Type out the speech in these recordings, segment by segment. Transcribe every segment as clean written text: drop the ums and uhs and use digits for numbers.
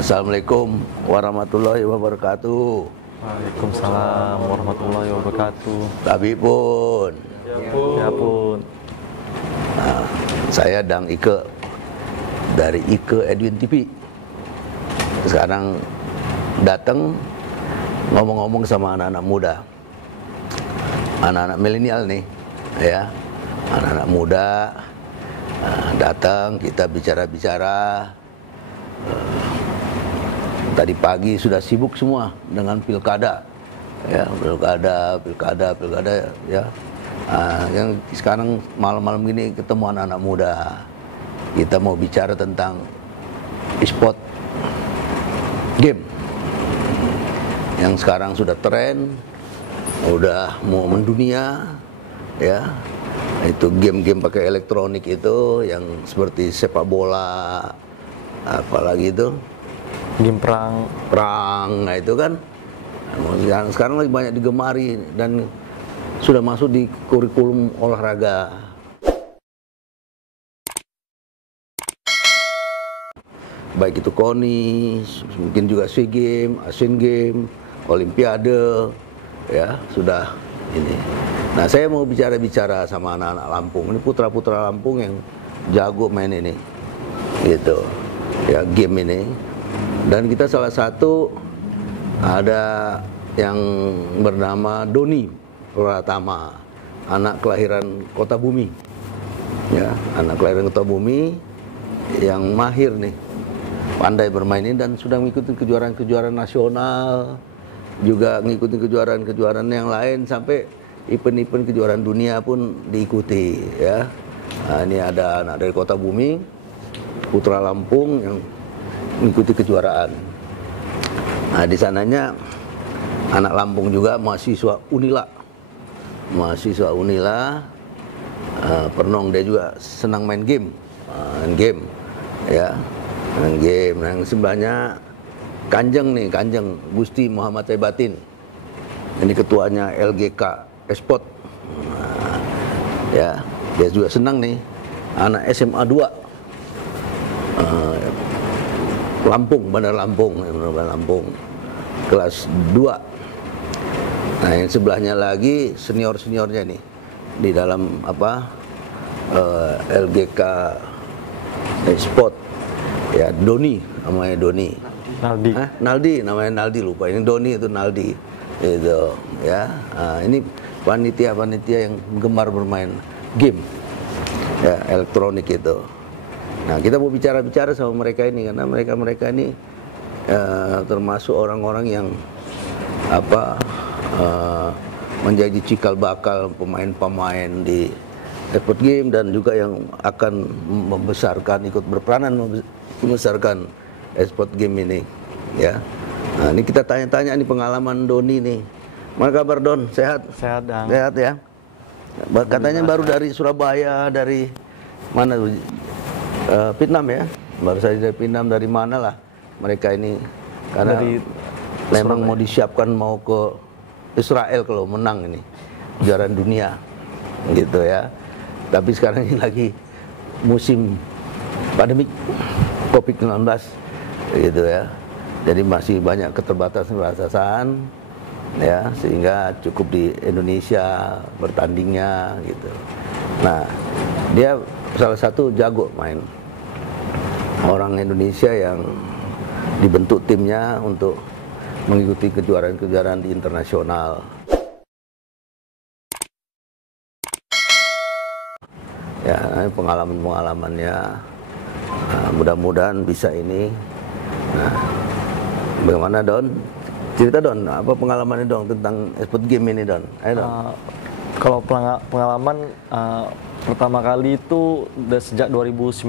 Assalamualaikum warahmatullahi wabarakatuh. Waalaikumsalam warahmatullahi wabarakatuh. Tapi pun, Ya pun. saya Dang Ike dari Ike Edwin TV. Sekarang datang ngomong-ngomong sama anak-anak muda, anak-anak milenial nih, ya, anak-anak muda datang kita bicara-bicara. Tadi pagi sudah sibuk semua dengan pilkada, ya, pilkada, ya. Yang sekarang malam-malam gini ketemu anak-anak muda, kita mau bicara tentang e-sport game yang sekarang sudah tren, udah mau mendunia, ya. Itu game-game pakai elektronik itu yang seperti sepak bola, apalagi itu Game perang. nah itu kan sekarang lagi banyak digemari dan sudah masuk di kurikulum olahraga. Baik itu KONI, mungkin juga SEA Games, Asian Games, Olimpiade, ya sudah ini. Nah, saya mau bicara sama anak-anak Lampung, ini putra-putra Lampung yang jago main ini, gitu, ya, game ini. Dan kita salah satu ada yang bernama Doni Pratama, anak kelahiran Kota Bumi, ya, anak kelahiran Kota Bumi yang mahir nih, pandai bermain ini dan sudah mengikuti kejuaraan-kejuaraan nasional, juga mengikuti kejuaraan-kejuaraan yang lain sampai event-event kejuaraan dunia pun diikuti, ya. Nah, ini ada anak dari Kota Bumi, putra Lampung yang mengikuti kejuaraan. Nah, di sananya anak Lampung juga mahasiswa Unila, Pernong, dia juga senang main game, ya, main game. Nah, yang sebelahnya Kanjeng Gusti Muhammad Saibatin, ini ketuanya LGK Esport. Nah, ya, dia juga senang nih, anak SMA 2 Bandar Lampung, kelas 2. Nah, yang sebelahnya lagi seniornya nih di dalam LGK Sport, ya, Doni namanya, Naldi, lupa, ini Doni itu Naldi, itu, ya. Nah, ini panitia yang gemar bermain game, ya, elektronik itu. Nah, kita mau bicara sama mereka ini karena mereka ini termasuk orang-orang yang menjadi cikal bakal pemain-pemain di e-sport game dan juga yang akan ikut berperanan membesarkan e-sport game ini, ya. Nah, ini kita tanya-tanya nih pengalaman Doni nih. Mana kabar, Don? Sehat? Sehat, Dang. Sehat, ya. Katanya baru dari Surabaya, dari mana? Vietnam, ya, baru saja dari Vietnam, dari mana lah mereka ini, karena dari memang mau disiapkan mau ke Israel kalau menang ini kejuaraan dunia, gitu, ya. Tapi sekarang ini lagi musim pandemik COVID-19, gitu, ya. Jadi masih banyak keterbatasan, ya, sehingga cukup di Indonesia bertandingnya, gitu. Nah, dia salah satu jago main, orang Indonesia yang dibentuk timnya untuk mengikuti kejuaraan-kejuaraan di internasional. Ya, pengalaman-pengalamannya, mudah-mudahan bisa ini. Nah, bagaimana, Don? Cerita, Don, apa pengalamannya, Don, tentang e-sport game ini, Don? Ayo, Don. Kalau pengalaman pertama kali itu udah sejak 2019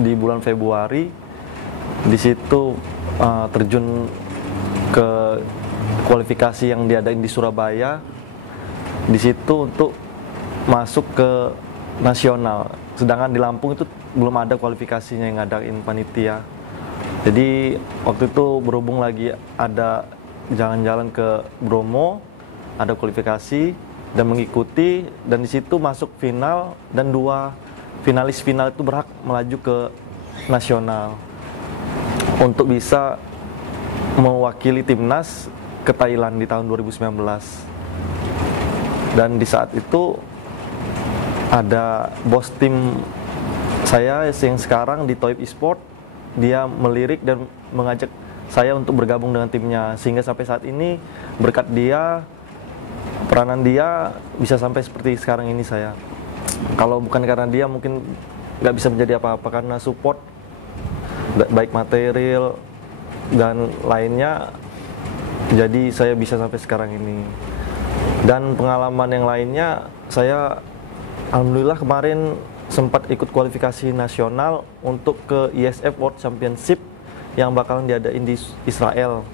di bulan Februari. Di situ terjun ke kualifikasi yang diadain di Surabaya. Di situ untuk masuk ke nasional. Sedangkan di Lampung itu belum ada kualifikasinya yang ngadain panitia. Jadi waktu itu berhubung lagi ada jalan-jalan ke Bromo, ada kualifikasi dan mengikuti, dan di situ masuk final dan 2 finalis final itu berhak melaju ke nasional. untuk bisa mewakili timnas ke Thailand di tahun 2019. Dan di saat itu ada bos tim saya yang sekarang di Toib Esport, dia melirik dan mengajak saya untuk bergabung dengan timnya, sehingga sampai saat ini berkat dia, peranan dia bisa sampai seperti sekarang ini saya. Kalau bukan karena dia mungkin nggak bisa menjadi apa-apa, karena support baik material dan lainnya, jadi saya bisa sampai sekarang ini. Dan pengalaman yang lainnya, saya alhamdulillah kemarin sempat ikut kualifikasi nasional untuk ke ISF World Championship yang bakalan diadain di Israel.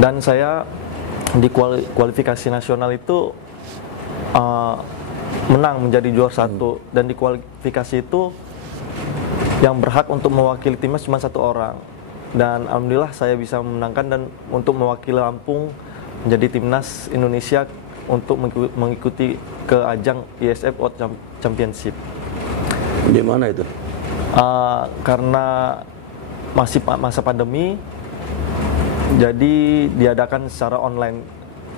Dan saya di kualifikasi nasional itu menang menjadi juara satu. Dan di kualifikasi itu yang berhak untuk mewakili timnas cuma satu orang. Dan alhamdulillah saya bisa memenangkan dan untuk mewakili Lampung menjadi timnas Indonesia untuk mengikuti ke ajang ISF World Championship. Di mana itu? Karena masih masa pandemi, jadi diadakan secara online.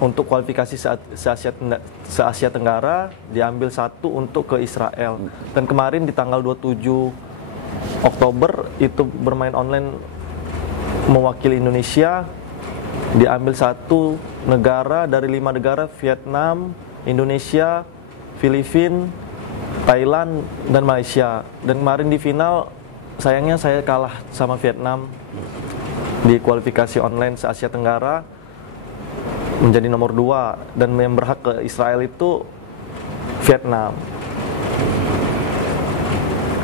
Untuk kualifikasi se-Asia Tenggara diambil satu untuk ke Israel. Dan kemarin di tanggal 27 Oktober itu bermain online mewakili Indonesia, diambil satu negara dari 5 negara, Vietnam, Indonesia, Filipina, Thailand, dan Malaysia. Dan kemarin di final sayangnya saya kalah sama Vietnam di kualifikasi online se-Asia Tenggara, menjadi nomor 2, dan yang berhak ke Israel itu Vietnam.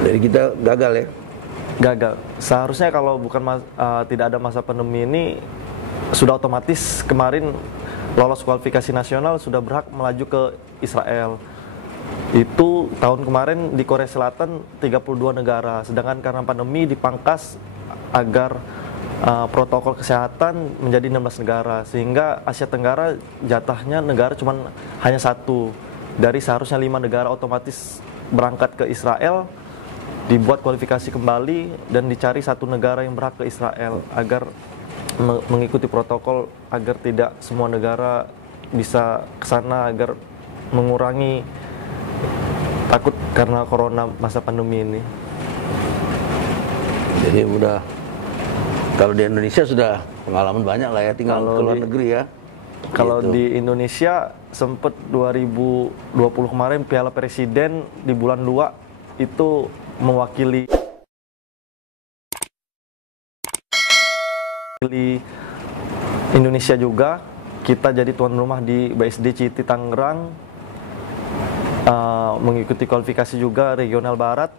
Jadi kita gagal ya? Gagal. Seharusnya kalau bukan tidak ada masa pandemi ini, sudah otomatis kemarin lolos kualifikasi nasional, sudah berhak melaju ke Israel. Itu tahun kemarin di Korea Selatan 32 negara, sedangkan karena pandemi dipangkas agar protokol kesehatan menjadi 16 negara, sehingga Asia Tenggara jatahnya negara cuma hanya satu. Dari seharusnya 5 negara otomatis berangkat ke Israel, dibuat kualifikasi kembali dan dicari satu negara yang berhak ke Israel agar mengikuti protokol, agar tidak semua negara bisa ke sana, agar mengurangi takut karena corona masa pandemi ini. Jadi udah, kalau di Indonesia sudah pengalaman banyak lah ya, tinggal ke luar negeri ya. Kalau gitu. di Indonesia sempat 2020 kemarin Piala Presiden di bulan 2 itu mewakili Indonesia juga. Kita jadi tuan rumah di BSD Citi Tangerang, mengikuti kualifikasi juga regional barat.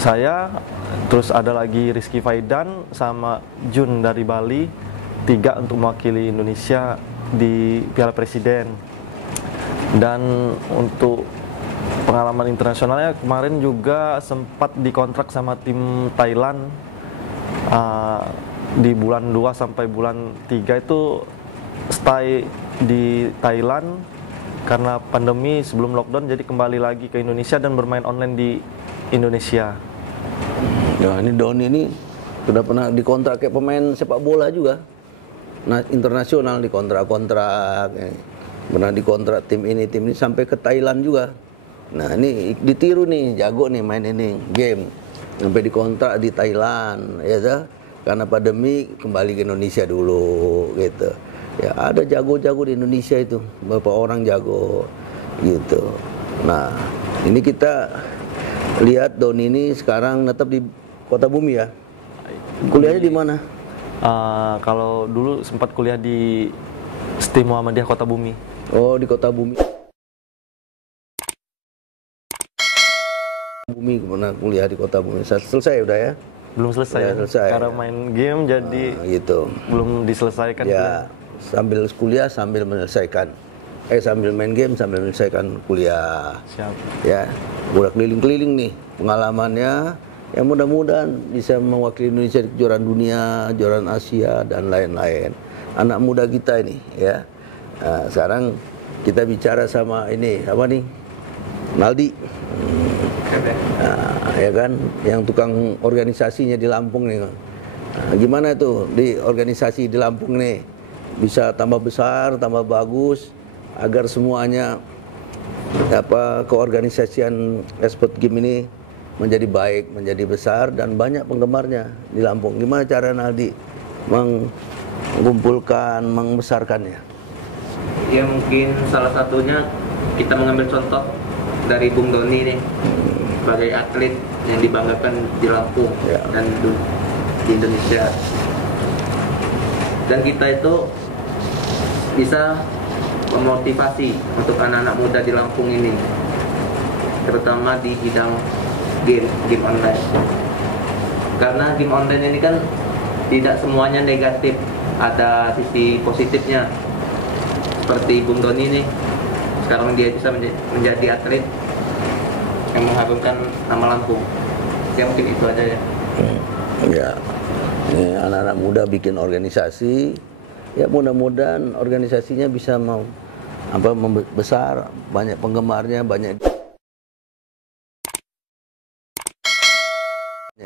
Saya, terus ada lagi Rizky Faidan sama Jun dari Bali, 3 untuk mewakili Indonesia di Piala Presiden. Dan untuk pengalaman internasionalnya kemarin juga sempat dikontrak sama tim Thailand di bulan 2 sampai bulan 3 itu stay di Thailand karena pandemi sebelum lockdown, jadi kembali lagi ke Indonesia dan bermain online di Indonesia. Ya, ini Doni ini sudah pernah dikontrak kayak pemain sepak bola juga. Nah, internasional dikontrak-kontrak. Pernah dikontrak tim ini sampai ke Thailand juga. Nah, ini ditiru nih, jago nih main ini game. Sampai dikontrak di Thailand, ya kan? Karena pandemi kembali ke Indonesia dulu gitu. Ya, ada jago-jago di Indonesia itu, beberapa orang jago gitu. Nah, ini kita lihat Doni ini sekarang tetap di Kota Bumi ya. Kuliahnya di mana? Kalau dulu sempat kuliah di STIM Muhammadiyah Kota Bumi. Oh, di Kota Bumi. Bumi pernah kuliah di Kota Bumi. Selesai udah ya? Belum selesai. Ya, selesai. Karena main game jadi gitu. belum diselesaikan. Ya, sambil kuliah sambil menyelesaikan. Sambil main game sambil menyelesaikan kuliah. Siap. Ya, udah keliling-keliling nih pengalamannya. Ya mudah-mudahan bisa mewakili Indonesia di kejuaraan dunia, kejuaraan Asia dan lain-lain. Anak muda kita ini ya. Nah, sekarang kita bicara sama ini apa nih? Naldi. Nah, ya kan, yang tukang organisasinya di Lampung nih. Nah, gimana tuh di organisasi di Lampung nih bisa tambah besar, tambah bagus, agar semuanya keorganisasian e-sport game ini menjadi baik, menjadi besar dan banyak penggemarnya di Lampung. Gimana cara Naldi mengumpulkan, membesarkannya? Ya mungkin salah satunya kita mengambil contoh dari Bung Doni nih, sebagai atlet yang dibanggakan di Lampung dan di Indonesia. Dan kita itu bisa memotivasi untuk anak-anak muda di Lampung ini, terutama di bidang game online. Karena game online ini kan tidak semuanya negatif, ada sisi positifnya. Seperti Bung Doni nih, sekarang dia bisa menjadi atlet yang mengharumkan nama Lampung. Ya mungkin itu aja ya. Ya, ini anak-anak muda bikin organisasi, ya mudah-mudahan organisasinya bisa membesar, banyak penggemarnya, banyak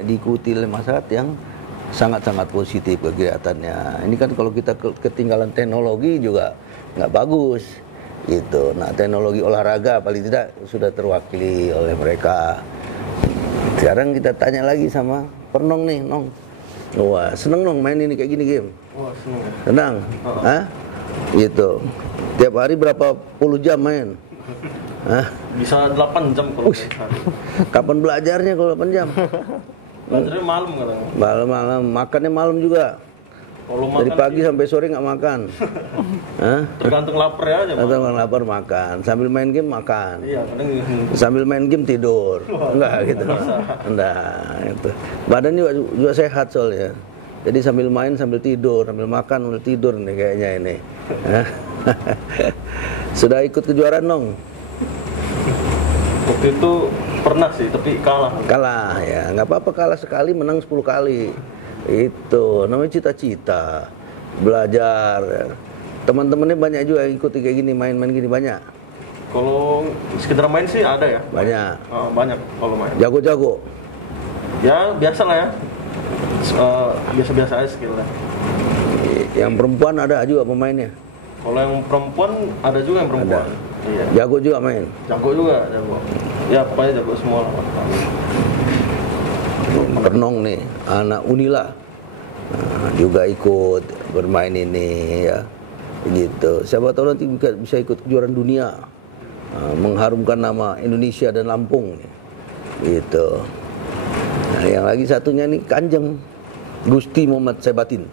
diikuti oleh masyarakat yang sangat-sangat positif kegiatannya. Ini kan kalau kita ketinggalan teknologi juga nggak bagus gitu. Nah, teknologi olahraga paling tidak sudah terwakili oleh mereka. Sekarang kita tanya lagi sama Pernong nih, Nong. Wah, seneng Nong main ini kayak gini game. Wah, seneng. Senang? Hah? Gitu. Tiap hari berapa puluh jam main? Hah? Bisa 8 jam kalau Kapan belajarnya kalau 8 jam? belajarnya malam katanya. Malam-malam, makannya malam juga. Kalau Dari makan pagi sampai sore nggak makan. Hah? tergantung lapar ya aja. Atau kalau lapar makan, sambil main game makan. Iya, kadang Sambil main game tidur. Enggak gitu. Enggak, itu. Badan juga sehat soalnya. Jadi sambil main sambil tidur, sambil makan sambil tidur nih kayaknya ini. Hah? Sudah ikut kejuaraan dong? waktu itu pernah sih, tapi kalah. Kalah ya, nggak apa-apa, kalah sekali menang 10 kali. Itu namanya cita-cita, belajar. Ya. Teman-temannya banyak juga yang ikut kayak gini, main-main gini banyak. Kalau sekedar main sih ada ya. Banyak. Banyak kalau main. Jago-jago. Ya biasa lah ya. Biasa-biasa aja skillnya. Yang perempuan ada juga pemainnya. Kalau yang perempuan ada juga yang perempuan. Ada. Iya. Jago juga main. Jago juga, jago. Ya pokoknya jago semua lah. Pernong nih, anak Unila juga ikut bermain ini ya, gitu. Siapa tahu nanti bisa ikut kejuaraan dunia, mengharumkan nama Indonesia dan Lampung, gitu. Nah, yang lagi satunya nih Kanjeng Gusti Muhammad Sebatin.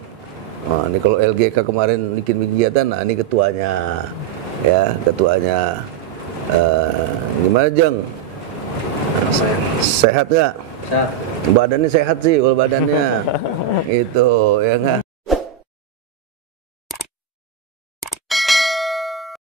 Nah, ini kalau LGK kemarin bikin kegiatan, nah ini ketuanya, ya ketuanya. Gimana Jeng? Sehat nggak? Sehat. Badannya sehat sih kalau badannya. Itu ya nggak?